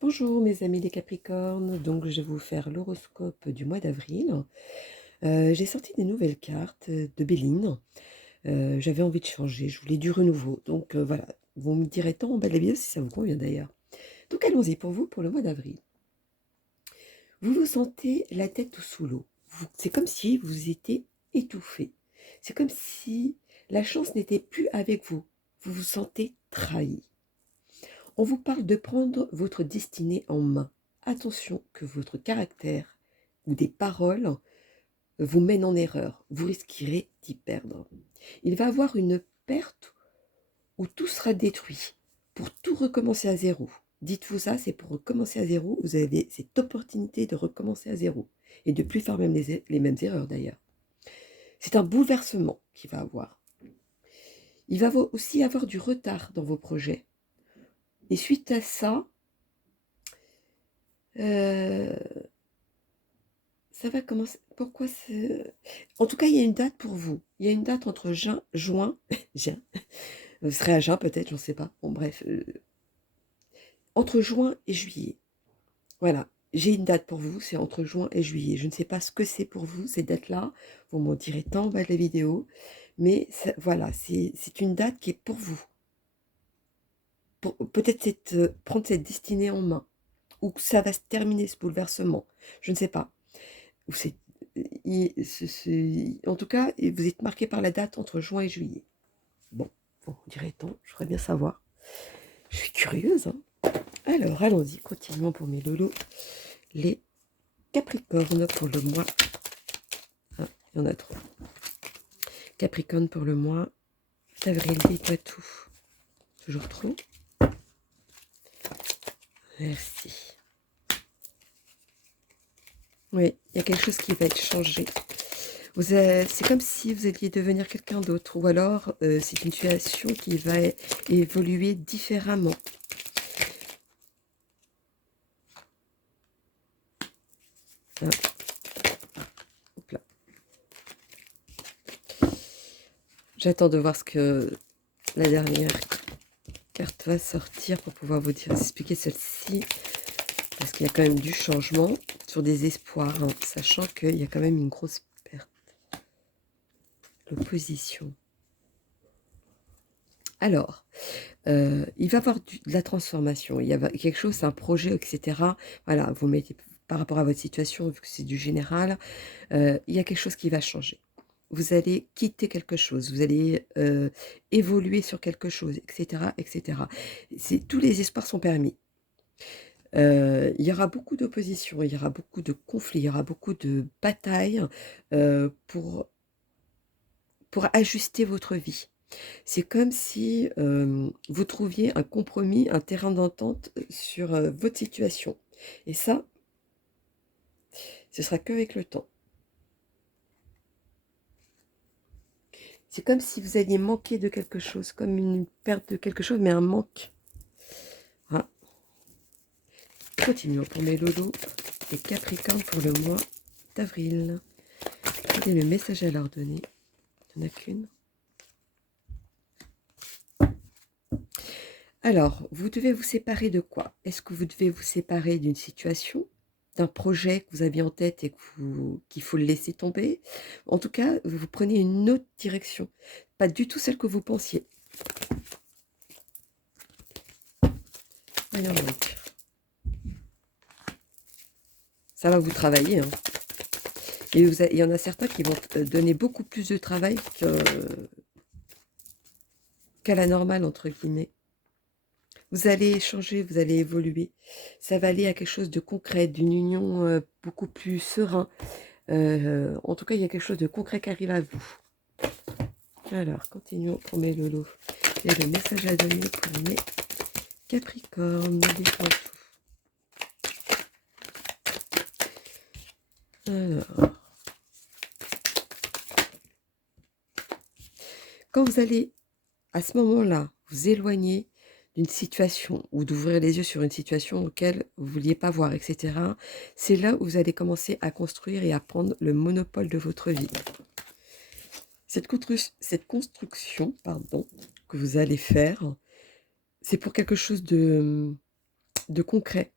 Bonjour mes amis les Capricornes, donc je vais vous faire l'horoscope du mois d'avril. J'ai sorti des nouvelles cartes de Béline. J'avais envie de changer, je voulais du renouveau. Donc voilà, vous me direz tant en bas de la vidéo si ça vous convient d'ailleurs. Donc allons-y pour vous pour le mois d'avril. Vous vous sentez la tête sous l'eau. C'est comme si vous étiez étouffé. C'est comme si la chance n'était plus avec vous. Vous vous sentez trahi. On vous parle de prendre votre destinée en main. Attention que votre caractère ou des paroles vous mènent en erreur. Vous risquerez d'y perdre. Il va y avoir une perte où tout sera détruit pour tout recommencer à zéro. Dites-vous ça, c'est pour recommencer à zéro. Vous avez cette opportunité de recommencer à zéro et de plus faire même les mêmes erreurs d'ailleurs. C'est un bouleversement qu'il va avoir. Il va aussi avoir du retard dans vos projets. Et suite à ça, ça va commencer. Pourquoi c'est... En tout cas, il y a une date pour vous. Il y a une date entre juin, juin, vous serez à juin peut-être, j'en sais pas. Bon, bref. Entre juin et juillet. Voilà. J'ai une date pour vous, c'est entre juin et juillet. Je ne sais pas ce que c'est pour vous, ces dates-là. Vous m'en direz tant en bas de la vidéo. Mais ça, voilà, c'est une date qui est pour vous. Peut-être prendre cette destinée en main. Ou que ça va se terminer, ce bouleversement. Je ne sais pas. Ou c'est en tout cas, vous êtes marqué par la date entre juin et juillet. Bon, on dirait tant, je voudrais bien savoir. Je suis curieuse. Hein. Alors, allons-y, continuons pour mes lolos. Les Capricornes pour le mois. Ah, il y en a trop. Capricorne pour le mois d'avril, dites-moi tout. Toujours trop. Merci. Oui, il y a quelque chose qui va être changé. C'est comme si vous alliez devenir quelqu'un d'autre, ou alors c'est une situation qui va évoluer différemment. Ah. Hop là. J'attends de voir ce que la dernière carte va sortir pour pouvoir vous expliquer celle-ci, parce qu'il y a quand même du changement sur des espoirs, hein, sachant qu'il y a quand même une grosse perte. L'opposition. Alors, il va y avoir de la transformation, il y a quelque chose, un projet, etc. Voilà, vous mettez par rapport à votre situation, vu que c'est du général, il y a quelque chose qui va changer. Vous allez quitter quelque chose, vous allez évoluer sur quelque chose, etc., etc. Tous les espoirs sont permis. Il y aura beaucoup d'opposition, il y aura beaucoup de conflits, il y aura beaucoup de batailles pour ajuster votre vie. C'est comme si vous trouviez un compromis, un terrain d'entente sur votre situation. Et ça, ce sera qu'avec le temps. C'est comme si vous alliez manquer de quelque chose, comme une perte de quelque chose, mais un manque. Voilà. Continuons pour mes lolos et Capricorne pour le mois d'avril. Quel est le message à leur donner? Il n'y en a qu'une. Alors, vous devez vous séparer de quoi? Est-ce que vous devez vous séparer d'une situation, d'un projet que vous aviez en tête et qu'il faut le laisser tomber? En tout cas, vous prenez une autre direction, pas du tout celle que vous pensiez. Voyons donc. Ça va vous travailler. Hein. Et il y en a certains qui vont donner beaucoup plus de travail qu'à la normale, entre guillemets. Vous allez changer, vous allez évoluer. Ça va aller à quelque chose de concret, d'une union beaucoup plus serein. En tout cas, il y a quelque chose de concret qui arrive à vous. Alors, continuons pour mes lolos. Il y a le message à donner pour mes Capricornes. Dites-moi tout. Alors, quand vous allez, à ce moment-là, vous éloigner d'une situation ou d'ouvrir les yeux sur une situation auquel vous ne vouliez pas voir, etc., c'est là où vous allez commencer à construire et à prendre le monopole de votre vie. Cette construction, pardon, que vous allez faire, c'est pour quelque chose de concret.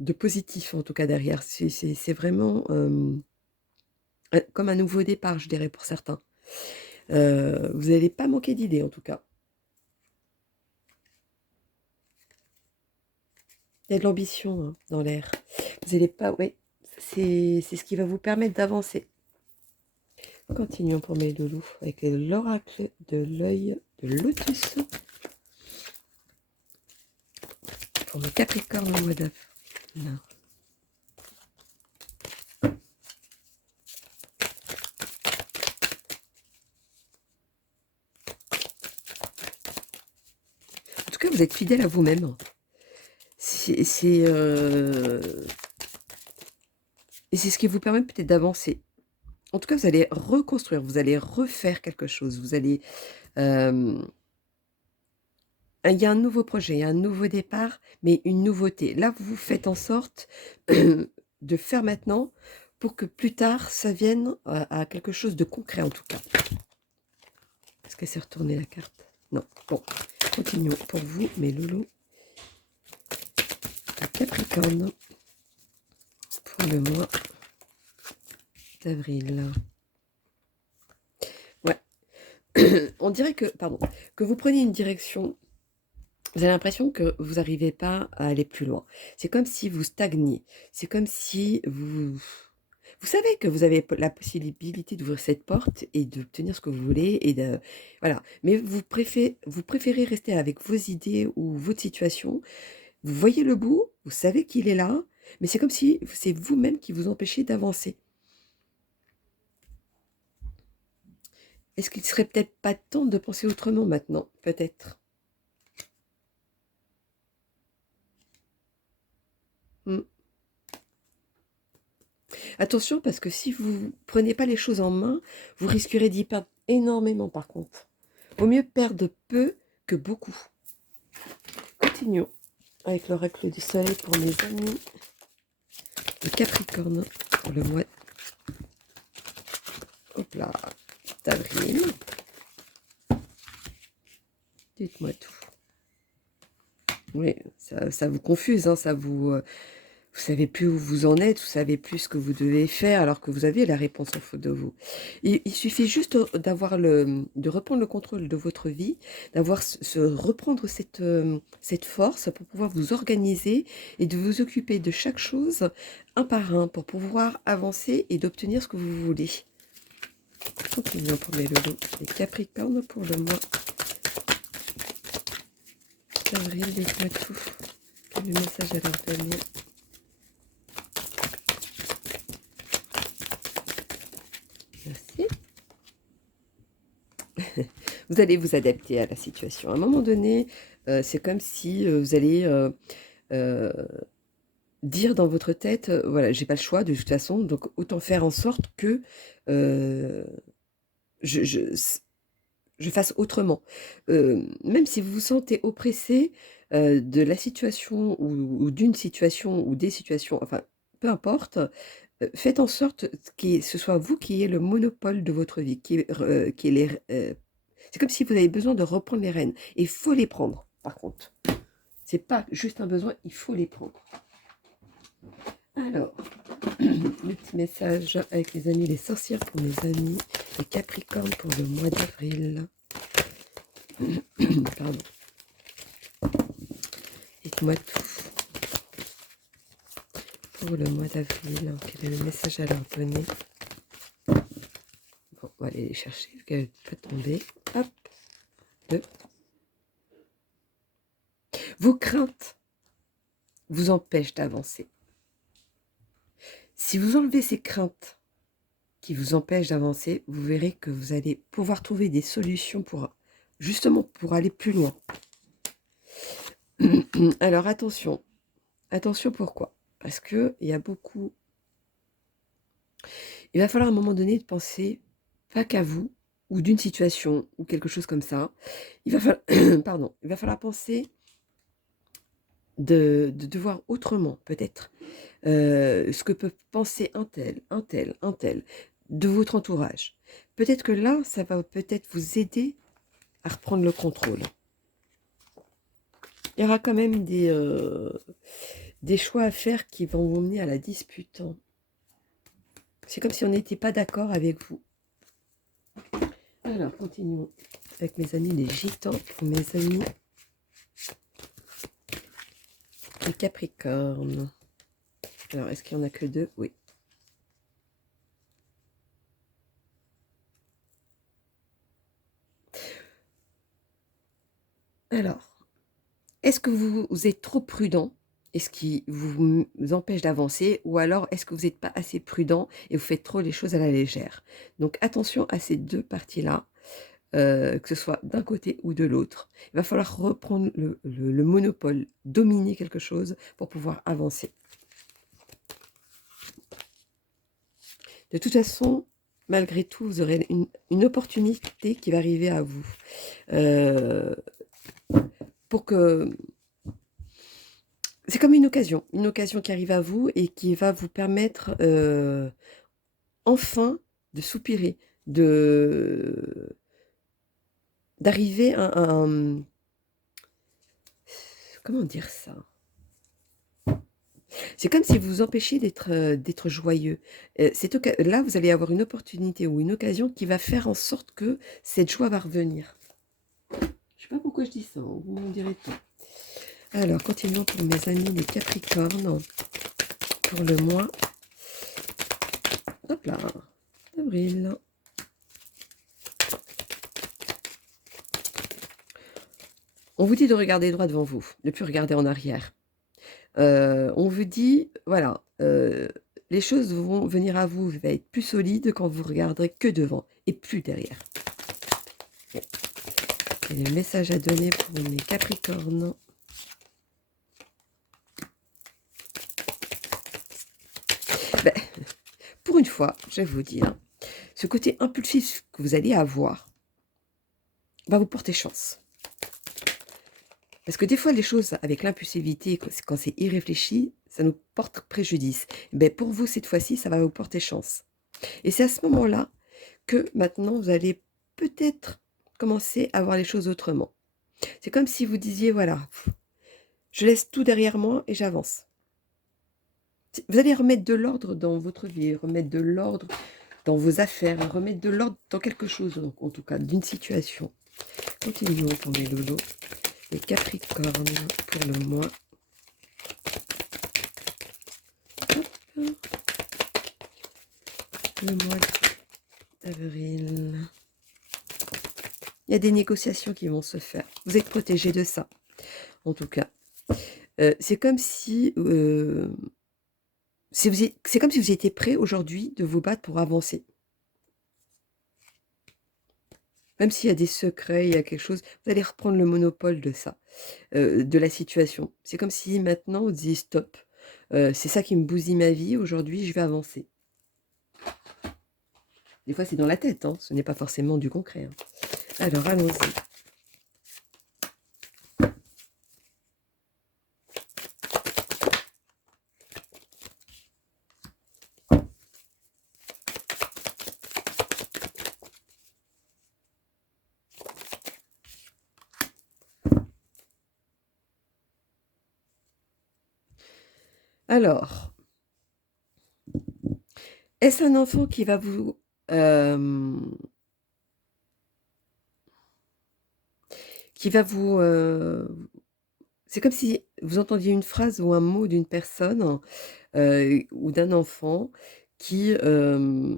de positif, en tout cas, derrière. C'est vraiment comme un nouveau départ, je dirais, pour certains. Vous n'allez pas manquer d'idées, en tout cas. Il y a de l'ambition hein, dans l'air. Vous n'allez pas... Oui, c'est ce qui va vous permettre d'avancer. Continuons pour mes loulous avec l'oracle de l'œil de lotus. Pour mes capricornes au mois d'avril. En tout cas, vous êtes fidèle à vous-même. Et c'est ce qui vous permet peut-être d'avancer. En tout cas, vous allez reconstruire, vous allez refaire quelque chose. Vous allez... il y a un nouveau projet, il y a un nouveau départ, mais une nouveauté. Là, vous faites en sorte de faire maintenant pour que plus tard, ça vienne à quelque chose de concret, en tout cas. Est-ce qu'elle s'est retournée, la carte? Non. Bon, continuons pour vous, mes loulous. La Capricorne pour le mois d'avril. Ouais. On dirait que, pardon, que vous prenez une direction. Vous avez l'impression que vous n'arrivez pas à aller plus loin. C'est comme si vous stagniez. C'est comme si vous... Vous savez que vous avez la possibilité d'ouvrir cette porte et d'obtenir ce que vous voulez. Et de, voilà. Mais vous préférez rester avec vos idées ou votre situation. Vous voyez le bout, vous savez qu'il est là, mais c'est comme si c'est vous-même qui vous empêchez d'avancer. Est-ce qu'il serait peut-être pas temps de penser autrement maintenant? Peut-être. Attention, parce que si vous ne prenez pas les choses en main, vous risquerez d'y perdre énormément par contre. Vaut mieux perdre peu que beaucoup. Continuons avec l'oracle du soleil pour mes amis de Capricorne pour le mois d'avril. Dites-moi tout. Oui, ça vous confuse, hein, ça vous... vous savez plus où vous en êtes, vous savez plus ce que vous devez faire, alors que vous avez la réponse en faute de vous. Il suffit juste de reprendre le contrôle de votre vie, d'avoir reprendre cette force pour pouvoir vous organiser et de vous occuper de chaque chose un par un pour pouvoir avancer et d'obtenir ce que vous voulez. Continuons pour les Capricornes pour le mois d'avril, dites-moi tout. Quel est le message à leur donner? Merci. Vous allez vous adapter à la situation. À un moment donné, c'est comme si vous allez dire dans votre tête, voilà, j'ai pas le choix de toute façon, donc autant faire en sorte que je fasse autrement. Même si vous vous sentez oppressé de la situation ou d'une situation ou des situations, enfin, peu importe, faites en sorte que ce soit vous qui ayez le monopole de votre vie, c'est comme si vous avez besoin de reprendre les rênes. Et il faut les prendre, par contre. C'est pas juste un besoin, il faut les prendre. Alors, le petit message avec les amis les sorcières pour mes amis les Capricornes pour le mois d'avril. Pardon. Dites-moi tout. Pour le mois d'avril, quel est le message à leur donner? Bon, on va aller les chercher, parce qu'elle peut tomber. Hop. Vos craintes vous empêchent d'avancer. Si vous enlevez ces craintes qui vous empêchent d'avancer, vous verrez que vous allez pouvoir trouver des solutions justement pour aller plus loin. Alors attention. Attention pourquoi? Parce qu'il y a beaucoup... Il va falloir à un moment donné de penser pas qu'à vous, ou d'une situation, ou quelque chose comme ça. Il va falloir, pardon, il va falloir penser de voir autrement, peut-être. Ce que peut penser un tel, de votre entourage. Peut-être que là, ça va peut-être vous aider à reprendre le contrôle. Il y aura quand même des choix à faire qui vont vous mener à la dispute. C'est comme si on n'était pas d'accord avec vous. Alors, continuons avec mes amis les gitans, pour mes amis les capricornes. Alors, est-ce qu'il n'y en a que deux? Oui. Alors, est-ce que vous êtes trop prudent? Est-ce qui vous empêche d'avancer? Ou alors, est-ce que vous n'êtes pas assez prudent et vous faites trop les choses à la légère? Donc, attention à ces deux parties-là. Que ce soit d'un côté ou de l'autre. Il va falloir reprendre le monopole, dominer quelque chose pour pouvoir avancer. De toute façon, malgré tout, vous aurez une opportunité qui va arriver à vous. Pour que... C'est comme une occasion qui arrive à vous et qui va vous permettre enfin de soupirer, d'arriver à un... Comment dire ça? C'est comme si vous vous empêchiez d'être joyeux. Là, vous allez avoir une opportunité ou une occasion qui va faire en sorte que cette joie va revenir. Je ne sais pas pourquoi je dis ça, vous m'en direz tout. Alors, continuons pour mes amis les Capricornes, pour le mois, hop là, d'avril. On vous dit de regarder droit devant vous, de ne plus regarder en arrière. On vous dit, voilà, les choses vont venir à vous, va être plus solides quand vous regarderez que devant et plus derrière. Bon. Et les messages à donner pour mes Capricornes. Ben, pour une fois, je vais vous dire, ce côté impulsif que vous allez avoir va vous porter chance. Parce que des fois, les choses avec l'impulsivité, quand c'est irréfléchi, ça nous porte préjudice. Ben, pour vous, cette fois-ci, ça va vous porter chance. Et c'est à ce moment-là que maintenant, vous allez peut-être commencer à voir les choses autrement. C'est comme si vous disiez, voilà, je laisse tout derrière moi et j'avance. Vous allez remettre de l'ordre dans votre vie, remettre de l'ordre dans vos affaires, remettre de l'ordre dans quelque chose, en tout cas, d'une situation. Continuons pour mes lolos. Les Capricornes pour le mois. Hop. Le mois d'avril. Il y a des négociations qui vont se faire. Vous êtes protégés de ça, en tout cas. C'est comme si... c'est comme si vous étiez prêt aujourd'hui de vous battre pour avancer. Même s'il y a des secrets, il y a quelque chose, vous allez reprendre le monopole de ça, de la situation. C'est comme si maintenant vous disiez stop. C'est ça qui me bousille ma vie, aujourd'hui je vais avancer. Des fois c'est dans la tête, hein, ce n'est pas forcément du concret. Hein. Alors allons-y. Alors, est-ce un enfant qui va vous... c'est comme si vous entendiez une phrase ou un mot d'une personne ou d'un enfant qui... je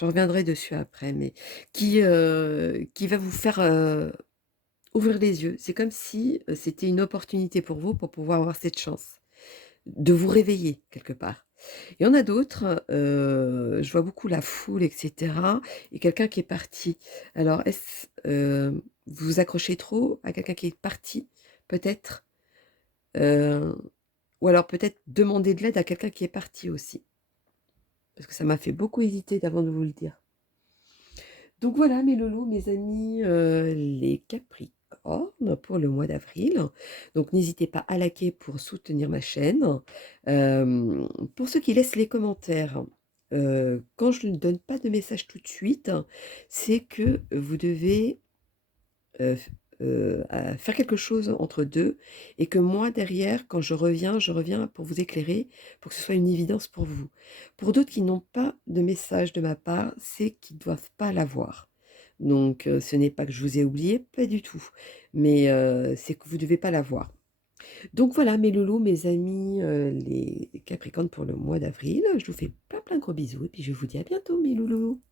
reviendrai dessus après, mais qui va vous faire ouvrir les yeux. C'est comme si c'était une opportunité pour vous pour pouvoir avoir cette chance de vous réveiller quelque part. Il y en a d'autres, je vois beaucoup la foule, etc. Et quelqu'un qui est parti. Alors, est-ce vous vous accrochez trop à quelqu'un qui est parti, peut-être ou alors peut-être demander de l'aide à quelqu'un qui est parti aussi. Parce que ça m'a fait beaucoup hésiter d'avant de vous le dire. Donc voilà mes lolos, mes amis, les Capricornes pour le mois d'avril. Donc n'hésitez pas à liker pour soutenir ma chaîne. Pour ceux qui laissent les commentaires, quand je ne donne pas de message tout de suite, c'est que vous devez à faire quelque chose entre 2 et que moi derrière quand je reviens pour vous éclairer, pour que ce soit une évidence pour vous. Pour d'autres qui n'ont pas de message de ma part, c'est qu'ils ne doivent pas l'avoir. Donc ce n'est pas que je vous ai oublié, pas du tout, mais c'est que vous ne devez pas l'avoir. Donc voilà mes loulous, mes amis, les capricornes pour le mois d'avril. Je vous fais plein, plein de gros bisous et puis je vous dis à bientôt mes loulous.